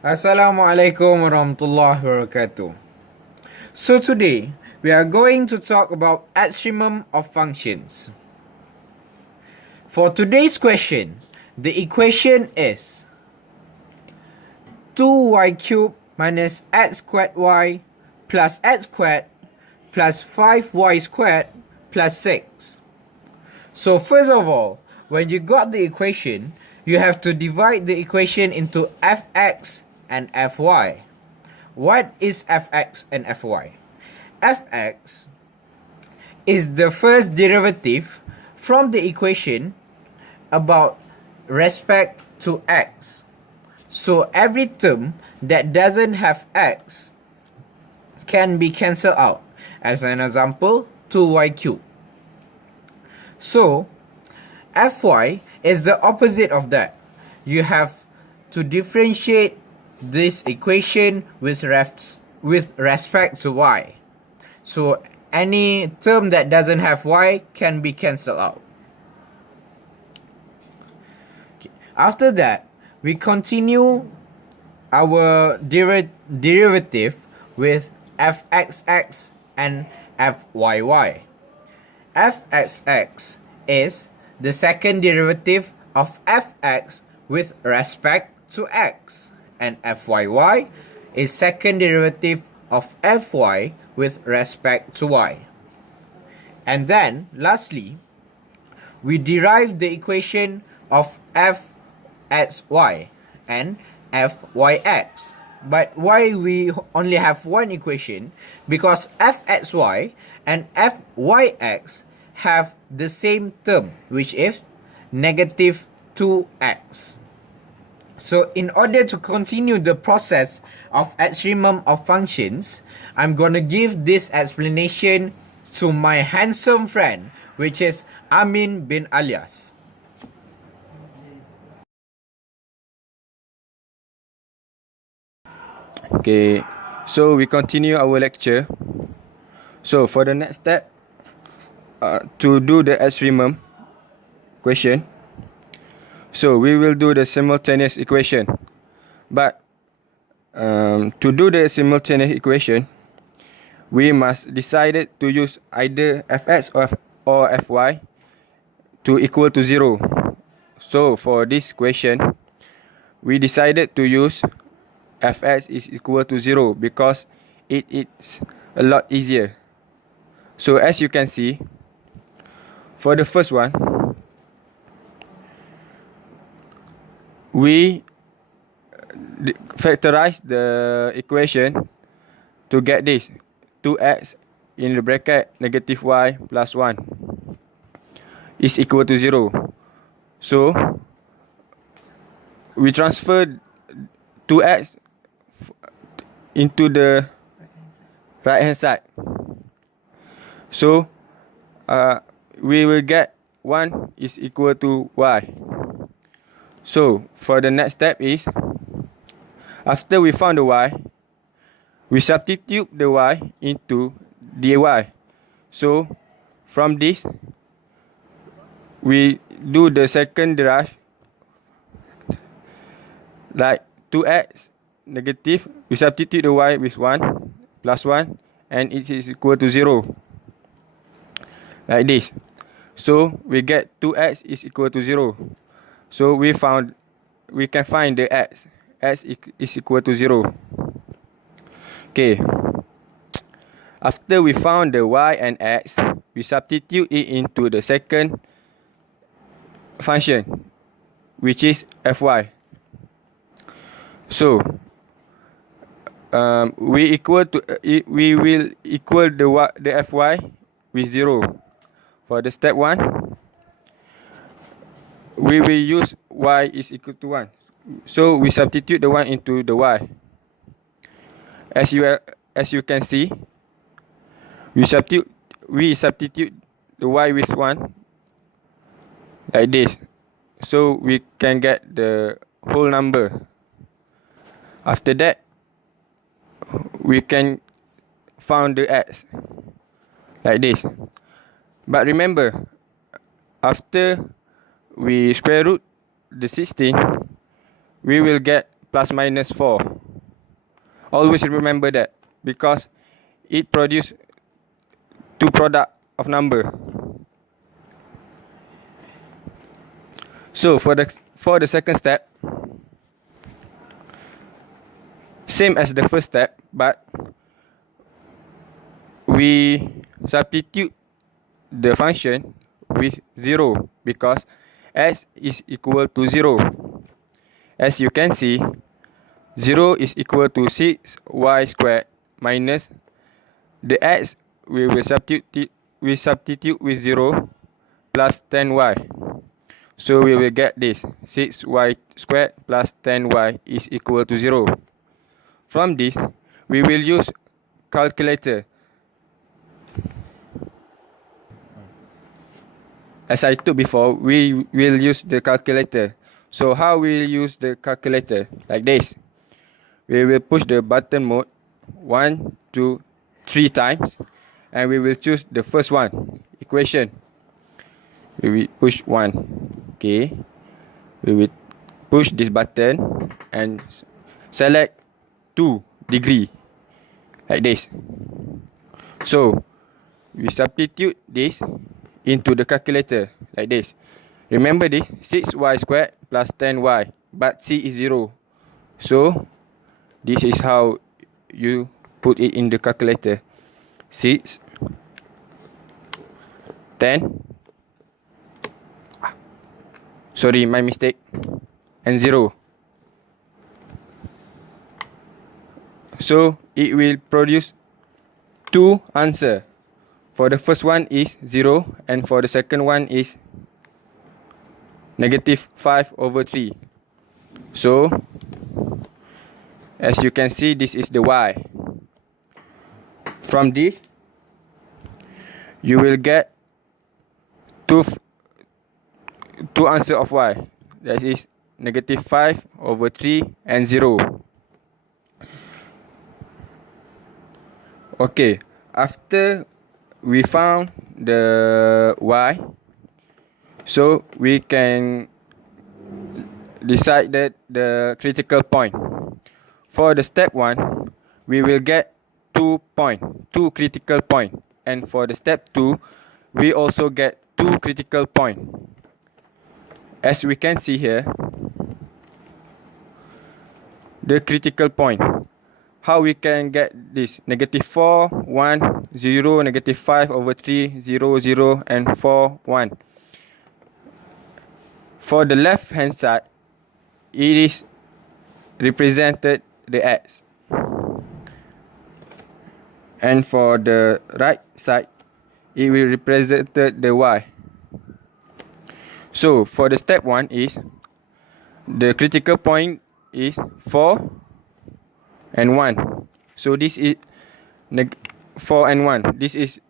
Assalamualaikum warahmatullahi wabarakatuh. So today we are going to talk about extremum of functions. For today's question, the equation is 2y cubed minus x squared y plus x squared plus 5y squared plus 6. So first of all, when you got the equation, you have to divide the equation into fx and fy. What is fx and fy? Fx is the first derivative from the equation about respect to x. So every term that doesn't have x can be cancelled out. As an example, 2y cubed. So fy is the opposite of that. You have to differentiate this equation with respect to y. So any term that doesn't have y can be cancelled out. Okay. After that, we continue our derivative with fxx and fyy. Fxx is the second derivative of fx with respect to x, and fyy is second derivative of fy with respect to y. And then lastly, we derive the equation of fxy and fyx. But why we only have one equation? Because fxy and fyx have the same term, which is negative 2x. So in order to continue the process of extremum of functions, I'm gonna give this explanation to my handsome friend, which is Amin bin Alias. Okay, so we continue our lecture. So for the next step, to do the extremum question, so we will do the simultaneous equation. But to do the simultaneous equation, we must decide to use either fx or fy to equal to 0. So for this question, we decided to use fx is equal to 0 because it is a lot easier. So as you can see, for the first one, we factorize the equation to get this 2x in the bracket negative y plus 1 is equal to 0. So we transfer 2x into the right hand side. So we will get 1 is equal to y. So for the next step is, after we found the y, we substitute the y into dy. So from this, we do the second derive, like 2x negative, we substitute the y with 1 plus 1 and it is equal to 0, like this. So we get 2x is equal to 0. So we can find the x is equal to 0. Okay, after we found the y and x, we substitute it into the second function, which is fy. So we will equal the fy with 0. For the step 1, we will use y is equal to 1. So we substitute the 1 into the y. As you can see, we substitute the y with 1 like this. So we can get the whole number. After that, we can find the x like this. But remember, after we square root the 16, we will get plus minus 4. Always remember that because it produces two product of number. So for the second step, same as the first step, but we substitute the function with 0 because x is equal to 0. As you can see, 0 is equal to 6y squared minus the x we will substitute with 0 plus 10y. So we will get this 6y squared plus 10y is equal to 0. From this, we will use calculator. As I told before, we will use the calculator. So how we use the calculator? Like this. We will push the button mode 1, 2, 3 times, and we will choose the first one, equation. We will push 1. Okay. We will push this button and select 2 degree. Like this. So we substitute this into the calculator like this. Remember this 6y squared plus 10y, but c is 0. So this is how you put it in the calculator. 6 10 sorry, my mistake, and 0. So it will produce two answers. For the first one is 0, and for the second one is negative 5/3. So as you can see, this is the y. From this, you will get two answers of y. That is negative 5/3 and 0. Okay, after we found the y, so we can decide that the critical point. For the step 1, we will get 2 critical point, and for the step 2, we also get 2 critical point. As we can see here, the critical point. How we can get this? Negative 4, 1, 0, negative 5/3, 0, 0, and 4, 1. For the left hand side, it is represented the x. And for the right side, it will represent the y. So for the step 1 is, the critical point is 4 and 1. So this is 4 and 1. This is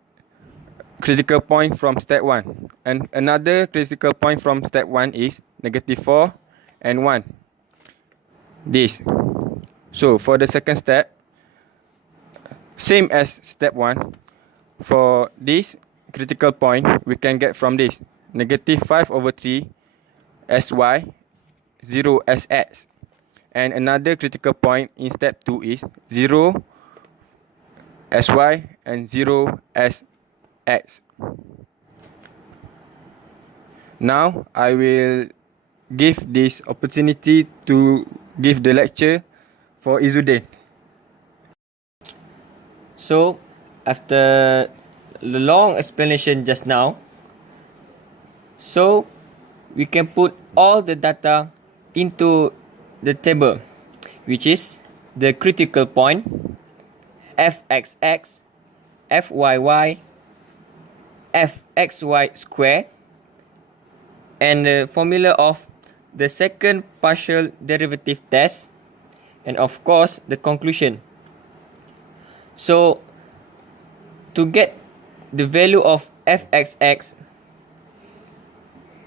critical point from step 1. And another critical point from step 1 is negative 4 and 1. This. So for the second step, same as step 1. For this critical point, we can get from this negative 5/3 as y, 0 as x. And another critical point in step 2 is 0 as y and 0 as x. Now I will give this opportunity to give the lecture for Izzuddin. So after the long explanation just now, so we can put all the data into the table, which is the critical point, fxx, fyy, fxy squared, and the formula of the second partial derivative test, and of course the conclusion. So to get the value of fxx,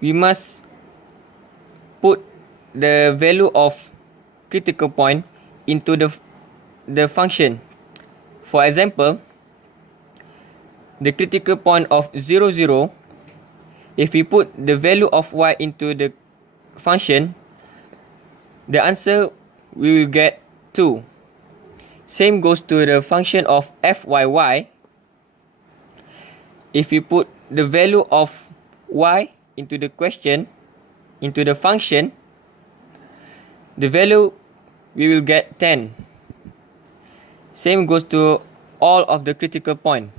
we must put the value of critical point into the function. For example, the critical point of 0, 0, if we put the value of y into the function, the answer we will get 2. Same goes to the function of fyy. If we put the value of y into the question, into the function, the value we will get 10. Same goes to all of the critical point.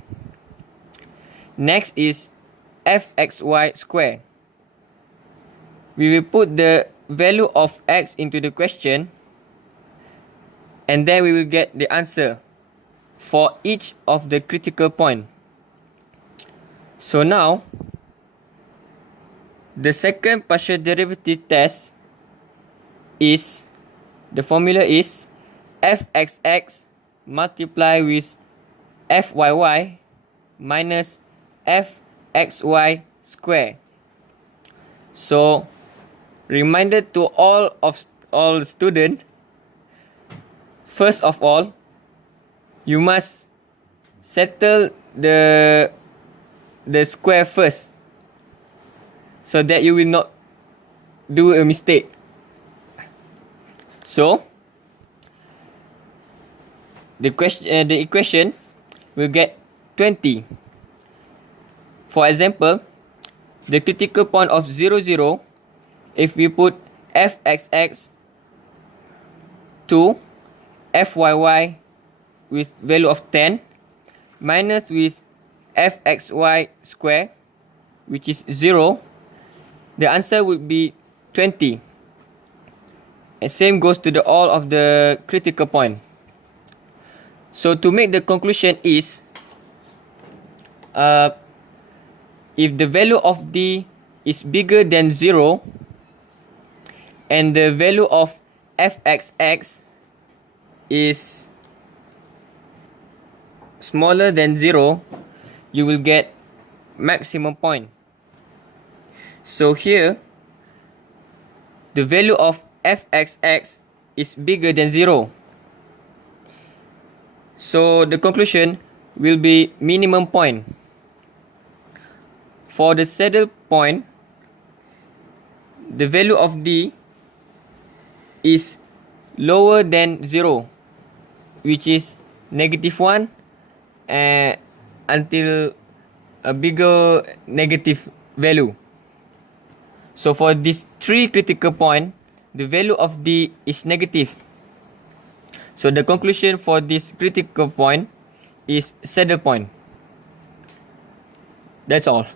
Next is fxy square. We will put the value of x into the question, and then we will get the answer for each of the critical point. So now, the second partial derivative test is, the formula is fxx multiply with fyy minus fxy square. So, reminder to all students, first of all, you must settle the square first, so that you will not do a mistake. So, the equation will get 20. For example, the critical point of 0, 0, if we put fxx to fyy with value of 10 minus with fxy square, which is 0, the answer would be 20. And same goes to all of the critical point. So to make the conclusion is, if the value of d is bigger than 0 and the value of fxx is smaller than 0, you will get maximum point. So here, the value of fxx is bigger than 0. So the conclusion will be minimum point. For the saddle point, the value of d is lower than 0, which is -1 until a bigger negative value. So for these 3 critical point, the value of d is negative. So the conclusion for this critical point is saddle point. That's all.